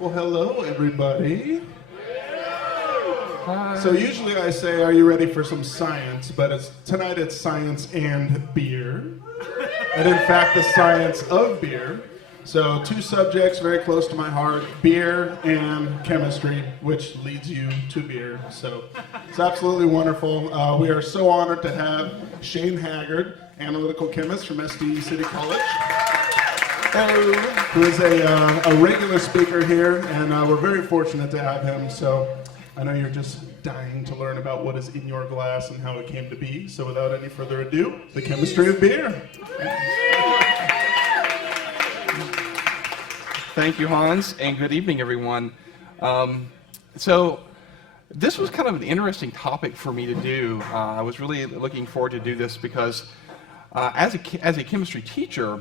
Well, hello, everybody. So usually I say, are you ready for some science? But tonight it's science and beer. And in fact, the science of beer. So two subjects very close to my heart, beer and chemistry, which leads you to beer. So it's absolutely wonderful. We are so honored to have Shane Haggard, Analytical Chemist from SD City College. Who is a regular speaker here, and we're very fortunate to have him. So I know you're just dying to learn about what is in your glass and how it came to be. So without any further ado, the chemistry of beer. Thank you, Hans, and good evening, everyone. So this was kind of an interesting topic for me to do. I was really looking forward to do this because as a chemistry teacher,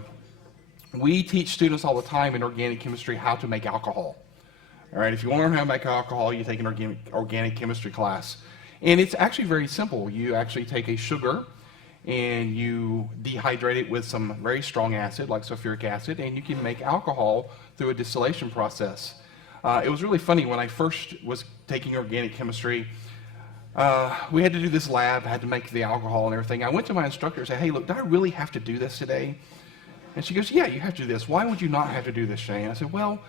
we teach students all the time in organic chemistry how to make alcohol. All right, if you want to learn how to make alcohol, you take an organic chemistry class. And it's actually very simple. You actually take a sugar and you dehydrate it with some very strong acid, like sulfuric acid, and you can make alcohol through a distillation process. It was really funny when I first was taking organic chemistry. We had to do this lab, I had to make the alcohol and everything. I went to my instructor and said, hey, look, do I really have to do this today? And she goes, yeah, you have to do this. Why would you not have to do this, Shane? I said, well,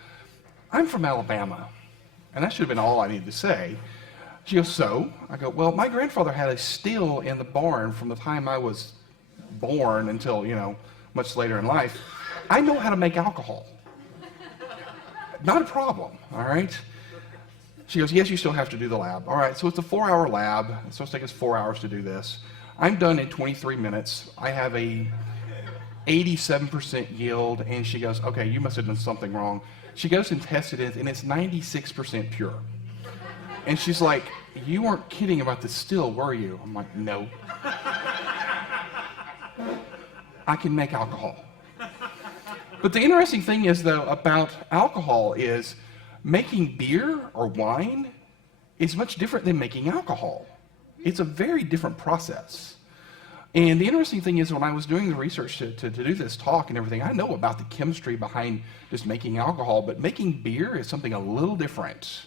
I'm from Alabama. And that should have been all I needed to say. She goes, so? I go, well, my grandfather had a still in the barn from the time I was born until, much later in life. I know how to make alcohol. Not a problem, all right? She goes, yes, you still have to do the lab. All right, so it's a 4-hour lab. It's supposed to take us 4 hours to do this. I'm done in 23 minutes. I have a 87% yield, and she goes, okay, you must have done something wrong. She goes and tested it, and it's 96% pure. And she's like, you weren't kidding about the still, were you? I'm like, no. I can make alcohol. But the interesting thing is, though, about alcohol is making beer or wine is much different than making alcohol. It's a very different process. And the interesting thing is, when I was doing the research to do this talk and everything, I know about the chemistry behind just making alcohol, but making beer is something a little different.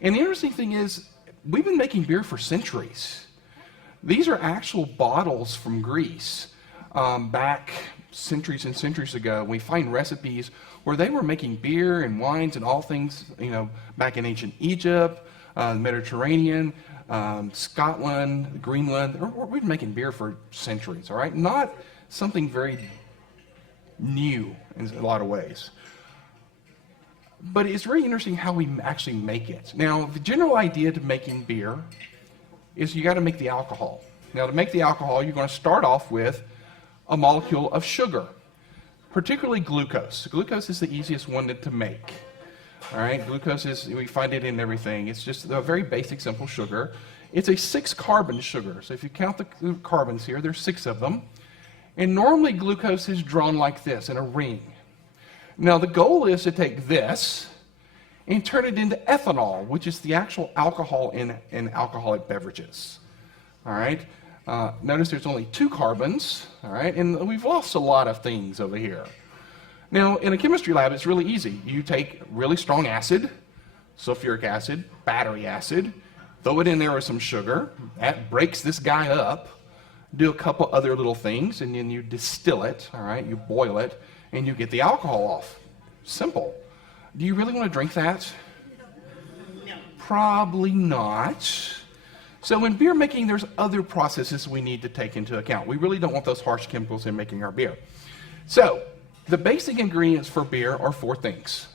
And the interesting thing is, we've been making beer for centuries. These are actual bottles from Greece back centuries and centuries ago. We find recipes where they were making beer and wines and all things, back in ancient Egypt, Mediterranean, Scotland, Greenland. We've been making beer for centuries, all right? Not something very new in a lot of ways. But it's very interesting how we actually make it. Now, the general idea to making beer is you got to make the alcohol. Now, to make the alcohol, you're going to start off with a molecule of sugar, particularly glucose. Glucose is the easiest one to make. All right, glucose we find it in everything. It's just a very basic, simple sugar. It's a 6-carbon sugar. So if you count the carbons here, there's 6 of them. And normally glucose is drawn like this, in a ring. Now the goal is to take this and turn it into ethanol, which is the actual alcohol in alcoholic beverages. All right, notice there's only 2 carbons, all right, and we've lost a lot of things over here. Now, in a chemistry lab, it's really easy. You take really strong acid, sulfuric acid, battery acid, throw it in there with some sugar. That breaks this guy up. Do a couple other little things, and then you distill it, all right? You boil it, and you get the alcohol off. Simple. Do you really want to drink that? No. Probably not. So in beer making, there's other processes we need to take into account. We really don't want those harsh chemicals in making our beer. So, the basic ingredients for beer are 4 things.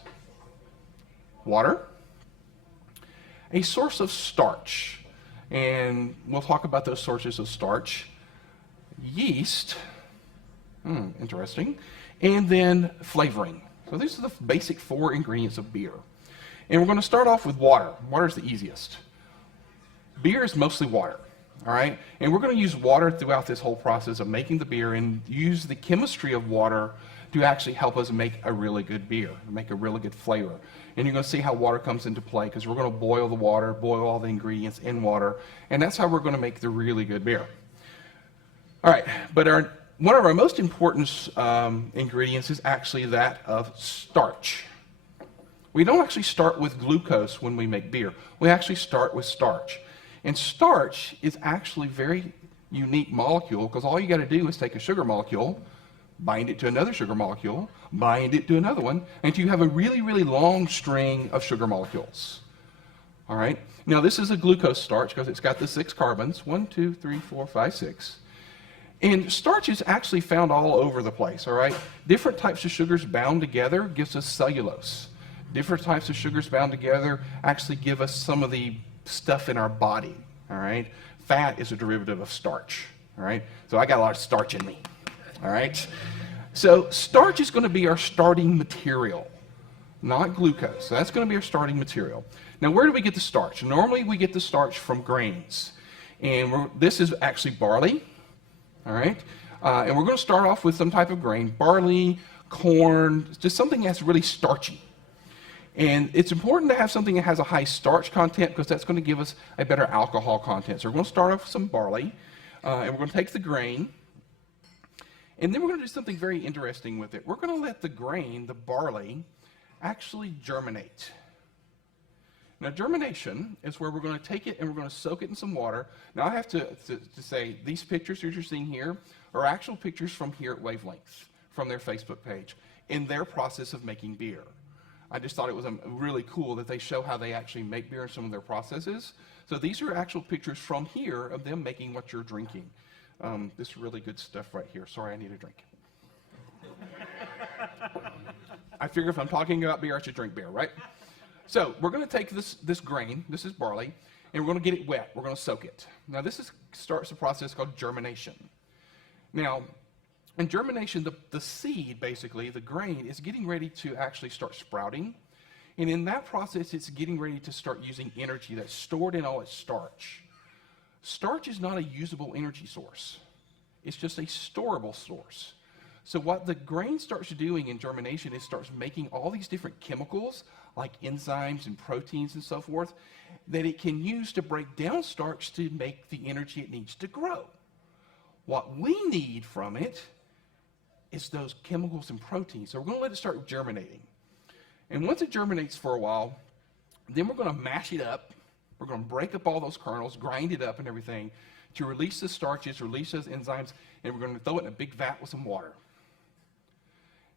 Water, a source of starch, and we'll talk about those sources of starch, yeast, interesting, and then flavoring. So these are the basic 4 ingredients of beer. And we're going to start off with water. Water is the easiest. Beer is mostly water, all right? And we're going to use water throughout this whole process of making the beer and use the chemistry of water to actually help us make a really good beer, make a really good flavor. And you're going to see how water comes into play, because we're going to boil the water, boil all the ingredients in water, and that's how we're going to make the really good beer. All right, but one of our most important ingredients is actually that of starch. We don't actually start with glucose when we make beer. We actually start with starch. And starch is actually a very unique molecule because all you got to do is take a sugar molecule, bind it to another sugar molecule, bind it to another one, and you have a really, really long string of sugar molecules. All right? Now, this is a glucose starch because it's got the 6 carbons, 1, 2, 3, 4, 5, 6. And starch is actually found all over the place, all right? Different types of sugars bound together gives us cellulose. Different types of sugars bound together actually give us some of the stuff in our body, all right? Fat is a derivative of starch, all right? So I got a lot of starch in me, all right? So starch is going to be our starting material, not glucose. So that's going to be our starting material. Now, where do we get the starch? Normally, we get the starch from grains. And this is actually barley, all right? And we're going to start off with some type of grain, barley, corn, just something that's really starchy. And it's important to have something that has a high starch content because that's going to give us a better alcohol content. So we're going to start off with some barley, and we're going to take the grain, and then we're going to do something very interesting with it. We're going to let the grain, the barley, actually germinate. Now, germination is where we're going to take it and we're going to soak it in some water. Now, I have to say, these pictures that you're seeing here are actual pictures from here at Wavelength, from their Facebook page, in their process of making beer. I just thought it was really cool that they show how they actually make beer in some of their processes. So these are actual pictures from here of them making what you're drinking. This is really good stuff right here. Sorry, I need a drink. I figure if I'm talking about beer, I should drink beer, right? So we're going to take this grain, this is barley, and we're going to get it wet. We're going to soak it. Now this starts a process called germination. Now, in germination, the seed, basically, the grain, is getting ready to actually start sprouting. And in that process, it's getting ready to start using energy that's stored in all its starch. Starch is not a usable energy source. It's just a storable source. So what the grain starts doing in germination is starts making all these different chemicals, like enzymes and proteins and so forth, that it can use to break down starch to make the energy it needs to grow. What we need from it is those chemicals and proteins. So we're going to let it start germinating. And once it germinates for a while, then we're going to mash it up. We're going to break up all those kernels, grind it up and everything to release the starches, release those enzymes, and we're going to throw it in a big vat with some water.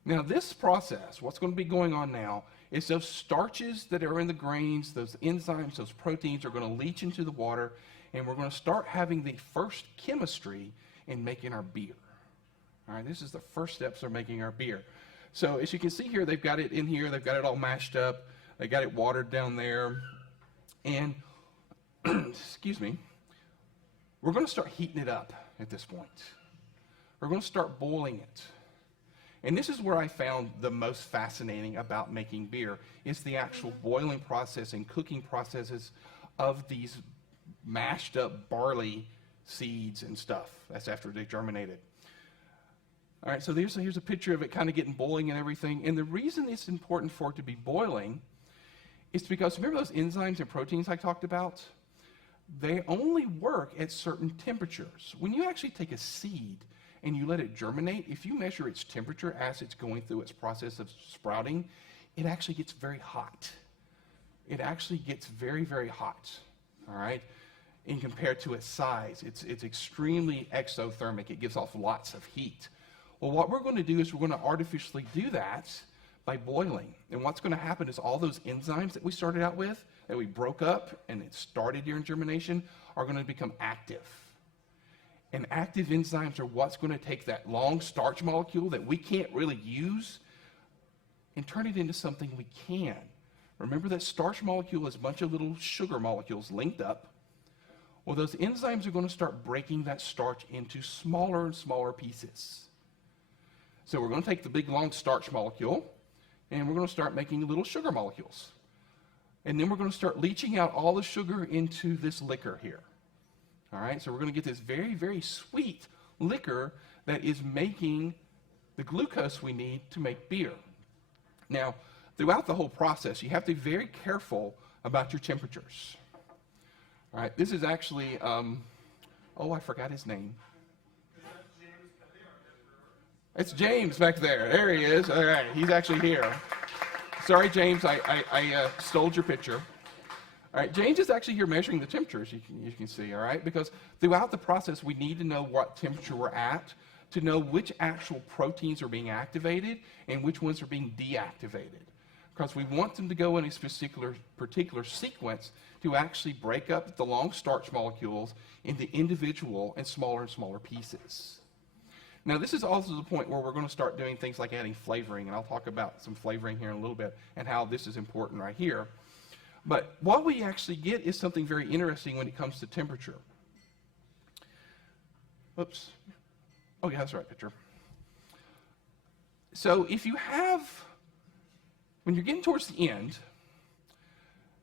Now this process, what's going to be going on now, is those starches that are in the grains, those enzymes, those proteins are going to leach into the water, and we're going to start having the first chemistry in making our beer. All right, this is the first steps of making our beer. So as you can see here, they've got it in here, they've got it all mashed up, they got it watered down there, and, excuse me, we're going to start heating it up at this point. We're going to start boiling it. And this is where I found the most fascinating about making beer, is the actual boiling process and cooking processes of these mashed up barley seeds and stuff. That's after they germinated. All right, so here's a picture of it kind of getting boiling and everything. And the reason it's important for it to be boiling is because, remember those enzymes and proteins I talked about? They only work at certain temperatures. When you actually take a seed and you let it germinate, if you measure its temperature as it's going through its process of sprouting, it actually gets very hot. It actually gets very, very hot, all right? And compared to its size, it's extremely exothermic. It gives off lots of heat. Well, what we're going to do is we're going to artificially do that by boiling. And what's going to happen is all those enzymes that we started out with, that we broke up and it started during germination, are going to become active. And active enzymes are what's going to take that long starch molecule that we can't really use and turn it into something we can. Remember that starch molecule is a bunch of little sugar molecules linked up. Well, those enzymes are going to start breaking that starch into smaller and smaller pieces. So we're going to take the big long starch molecule and we're going to start making little sugar molecules. And then we're going to start leaching out all the sugar into this liquor here. All right, so we're going to get this very, very sweet liquor that is making the glucose we need to make beer. Now, throughout the whole process, you have to be very careful about your temperatures. All right, this is actually, I forgot his name. It's James back there. There he is. All right, he's actually here. Sorry, James, I stole your picture. All right, James is actually here measuring the temperature, as you can see, all right? Because throughout the process, we need to know what temperature we're at to know which actual proteins are being activated and which ones are being deactivated. Because we want them to go in a particular sequence to actually break up the long starch molecules into individual and smaller pieces. Now, this is also the point where we're going to start doing things like adding flavoring, and I'll talk about some flavoring here in a little bit and how this is important right here. But what we actually get is something very interesting when it comes to temperature. Oops. Oh, yeah, that's the right picture. So if you have, when you're getting towards the end,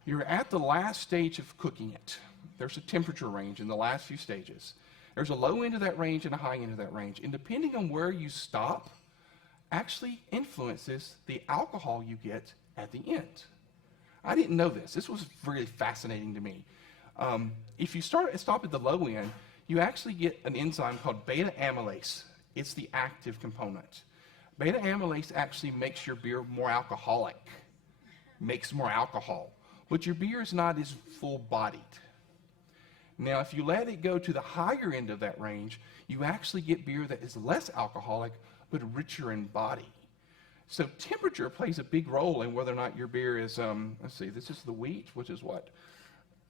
you're at the last stage of cooking it. There's a temperature range in the last few stages. There's a low end of that range and a high end of that range. And depending on where you stop, actually influences the alcohol you get at the end. I didn't know this. This was really fascinating to me. If you stop at the low end, you actually get an enzyme called beta amylase. It's the active component. Beta amylase actually makes your beer more alcoholic, makes more alcohol, but your beer is not as full-bodied. Now, if you let it go to the higher end of that range, you actually get beer that is less alcoholic, but richer in body. So temperature plays a big role in whether or not your beer is, let's see, this is the wheat, which is what?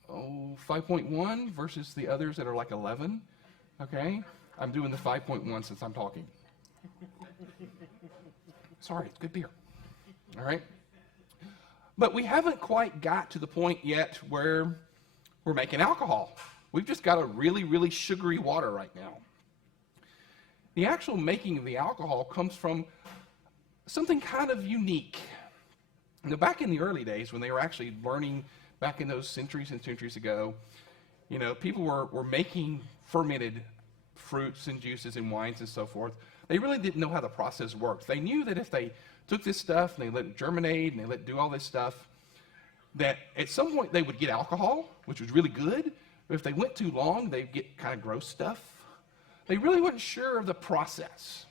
5.1 versus the others that are like 11, okay? I'm doing the 5.1 since I'm talking. Sorry, it's good beer, all right? But we haven't quite got to the point yet where we're making alcohol. We've just got a really, really sugary water right now. The actual making of the alcohol comes from something kind of unique. Now, back in the early days when they were actually learning, back in those centuries and centuries ago, you know, people were making fermented fruits and juices and wines and so forth. They really didn't know how the process worked. They knew that if they took this stuff and they let it germinate and they let it do all this stuff, that at some point they would get alcohol, which was really good, but if they went too long, they'd get kind of gross stuff. They really weren't sure of the process.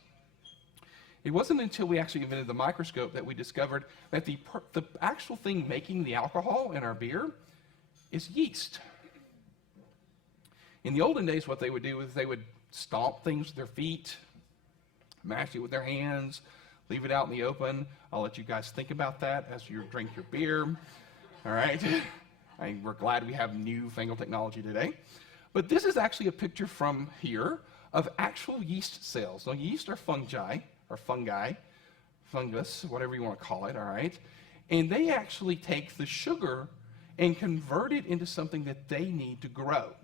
It wasn't until we actually invented the microscope that we discovered that the actual thing making the alcohol in our beer is yeast. In the olden days, what they would do is they would stomp things with their feet, mash it with their hands, leave it out in the open. I'll let you guys think about that as you drink your beer. All right? We're glad we have newfangled technology today. But this is actually a picture from here of actual yeast cells. Now, yeast are fungi, fungus, whatever you want to call it, all right? And they actually take the sugar and convert it into something that they need to grow.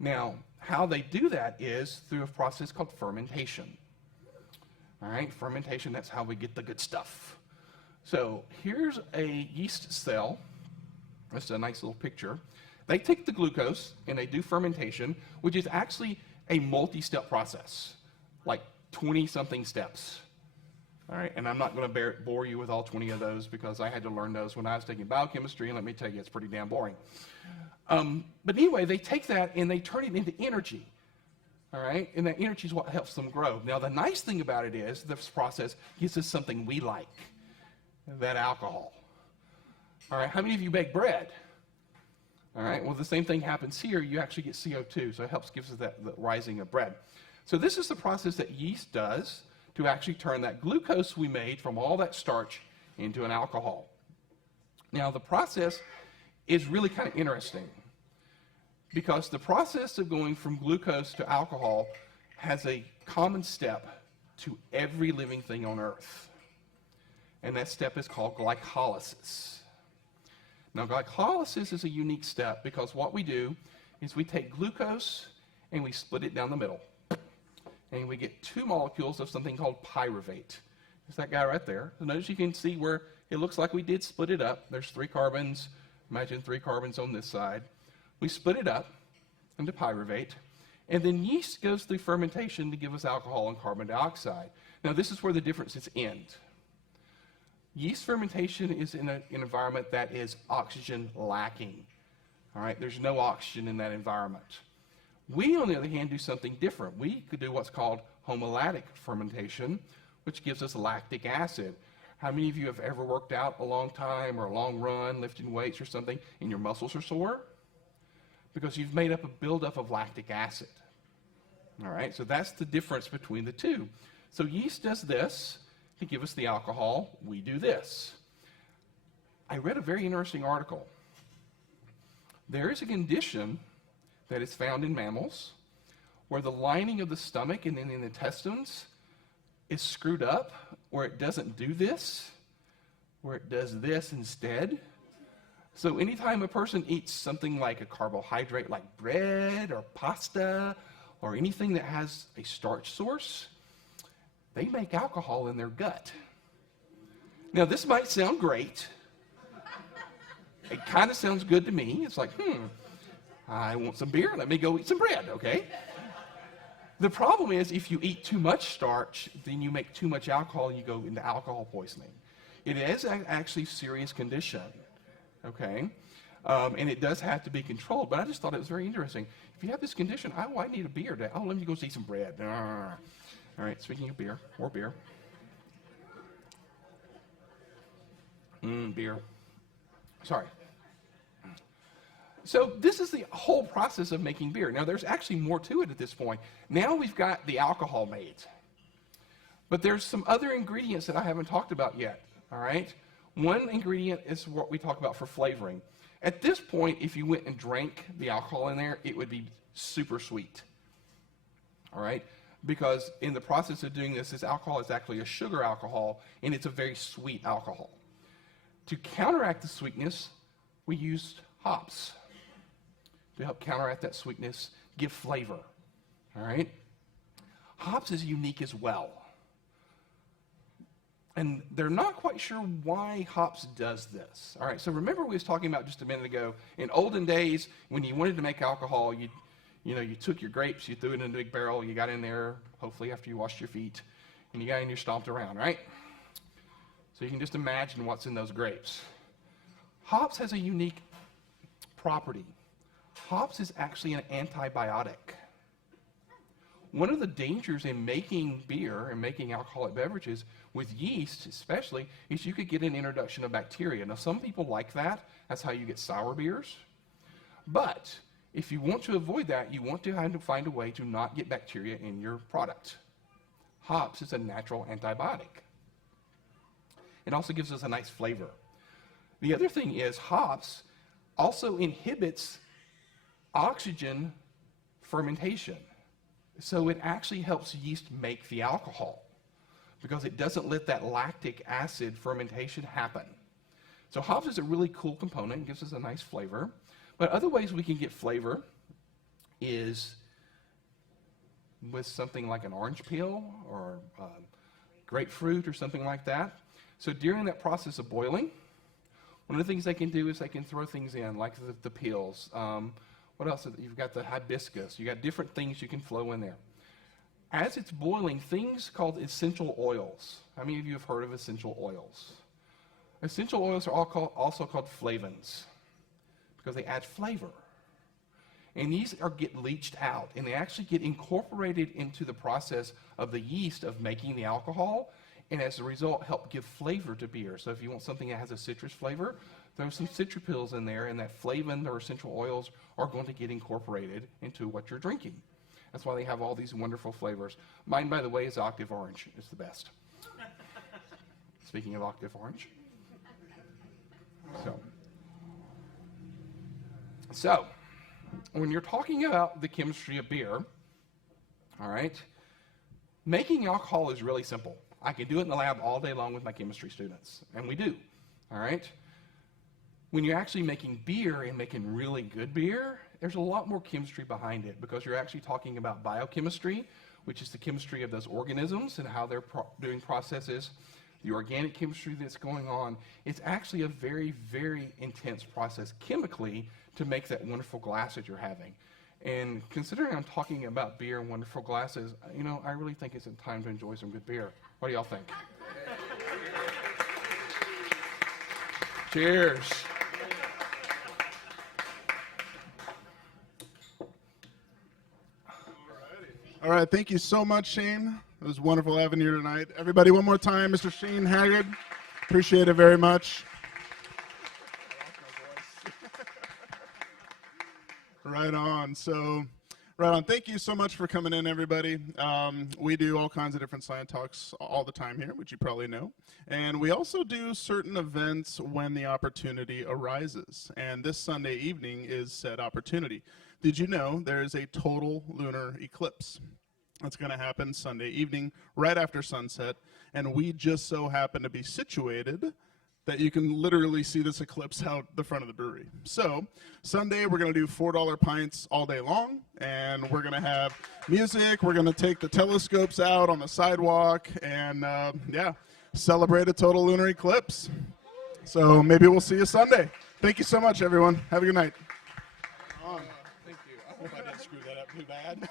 Now, how they do that is through a process called fermentation. All right, fermentation, that's how we get the good stuff. So here's a yeast cell. That's a nice little picture. They take the glucose and they do fermentation, which is actually a multi-step process, like 20-something steps. All right, and I'm not going to bore you with all 20 of those because I had to learn those when I was taking biochemistry, and let me tell you, it's pretty damn boring. But anyway, they take that and they turn it into energy. All right, and that energy is what helps them grow. Now, the nice thing about it is this process gives us something we like, that alcohol. All right, how many of you bake bread? All right, well, the same thing happens here. You actually get CO2, so it helps gives us the rising of bread. So this is the process that yeast does to actually turn that glucose we made from all that starch into an alcohol. Now, the process is really kind of interesting because the process of going from glucose to alcohol has a common step to every living thing on Earth. And that step is called glycolysis. Now, glycolysis is a unique step because what we do is we take glucose and we split it down the middle. And we get two molecules of something called pyruvate. It's that guy right there. So notice you can see where it looks like we did split it up. There's 3 carbons. Imagine 3 carbons on this side. We split it up into pyruvate. And then yeast goes through fermentation to give us alcohol and carbon dioxide. Now, this is where the differences end. Yeast fermentation is in an environment that is oxygen lacking. All right, there's no oxygen in that environment. We, on the other hand, do something different. We could do what's called homolytic fermentation, which gives us lactic acid. How many of you have ever worked out a long time or a long run, lifting weights or something, and your muscles are sore? Because you've made up a buildup of lactic acid. All right, so that's the difference between the two. So yeast does this to give us the alcohol. We do this. I read a very interesting article. There is a condition that is found in mammals where the lining of the stomach and then in the intestines is screwed up, where it doesn't do this, where it does this instead. So anytime a person eats something like a carbohydrate like bread or pasta or anything that has a starch source, they make alcohol in their gut. Now this might sound great. It kind of sounds good to me. It's like, I want some beer, let me go eat some bread, okay? The problem is if you eat too much starch, then you make too much alcohol and you go into alcohol poisoning. It is actually a serious condition, okay? And it does have to be controlled, but I just thought it was very interesting. If you have this condition, I need a beer today. Oh, let me go see some bread. All right, speaking of beer, more beer. Beer. Sorry. So this is the whole process of making beer. Now there's actually more to it at this point. Now we've got the alcohol made. But there's some other ingredients that I haven't talked about yet, all right? One ingredient is what we talk about for flavoring. At this point, if you went and drank the alcohol in there, it would be super sweet, all right? Because in the process of doing this alcohol is actually a sugar alcohol, and it's a very sweet alcohol. To counteract the sweetness, we used hops to help counteract that sweetness, give flavor, all right? Hops is unique as well. And they're not quite sure why hops does this. All right, so remember we was talking about just a minute ago, in olden days, when you wanted to make alcohol, you took your grapes, you threw it in a big barrel, you got in there, hopefully after you washed your feet, and you got in and you stomped around, right? So you can just imagine what's in those grapes. Hops has a unique property. Hops is actually an antibiotic. One of the dangers in making beer and making alcoholic beverages, with yeast especially, is you could get an introduction of bacteria. Now some people like that. That's how you get sour beers. But if you want to avoid that, you want to find a way to not get bacteria in your product. Hops is a natural antibiotic. It also gives us a nice flavor. The other thing is hops also inhibits oxygen fermentation. So it actually helps yeast make the alcohol because it doesn't let that lactic acid fermentation happen. So hops is a really cool component, it gives us a nice flavor. But other ways we can get flavor is with something like an orange peel or grapefruit or something like that. So during that process of boiling, one of the things they can do is they can throw things in, like the peels. What else? You've got the hibiscus. You've got different things you can flow in there. As it's boiling, things called essential oils. How many of you have heard of essential oils? Essential oils are also called flavins because they add flavor. And these get leached out, and they actually get incorporated into the process of the yeast of making the alcohol, and as a result, help give flavor to beer. So if you want something that has a citrus flavor, there's some citropils in there, and that flavin or essential oils are going to get incorporated into what you're drinking. That's why they have all these wonderful flavors. Mine, by the way, is Octave Orange. It's the best. Speaking of Octave Orange. So, when you're talking about the chemistry of beer, all right, making alcohol is really simple. I can do it in the lab all day long with my chemistry students, and we do, all right? When you're actually making beer and making really good beer, there's a lot more chemistry behind it because you're actually talking about biochemistry, which is the chemistry of those organisms and how they're doing processes, the organic chemistry that's going on. It's actually a very, very intense process chemically to make that wonderful glass that you're having. And considering I'm talking about beer and wonderful glasses, I really think it's time to enjoy some good beer. What do y'all think? Cheers. All right, thank you so much, Shane. It was wonderful having you here tonight. Everybody, one more time, Mr. Shane Haggard. Appreciate it very much. Right on. So, right on. Thank you so much for coming in, everybody. We do all kinds of different science talks all the time here, which you probably know. And we also do certain events when the opportunity arises. And this Sunday evening is said opportunity. Did you know there is a total lunar eclipse? That's going to happen Sunday evening, right after sunset. And we just so happen to be situated that you can literally see this eclipse out the front of the brewery. So Sunday, we're going to do $4 pints all day long, and we're going to have music. We're going to take the telescopes out on the sidewalk and, yeah, celebrate a total lunar eclipse. So maybe we'll see you Sunday. Thank you so much, everyone. Have a good night. Thank you. I hope I didn't screw that up too bad.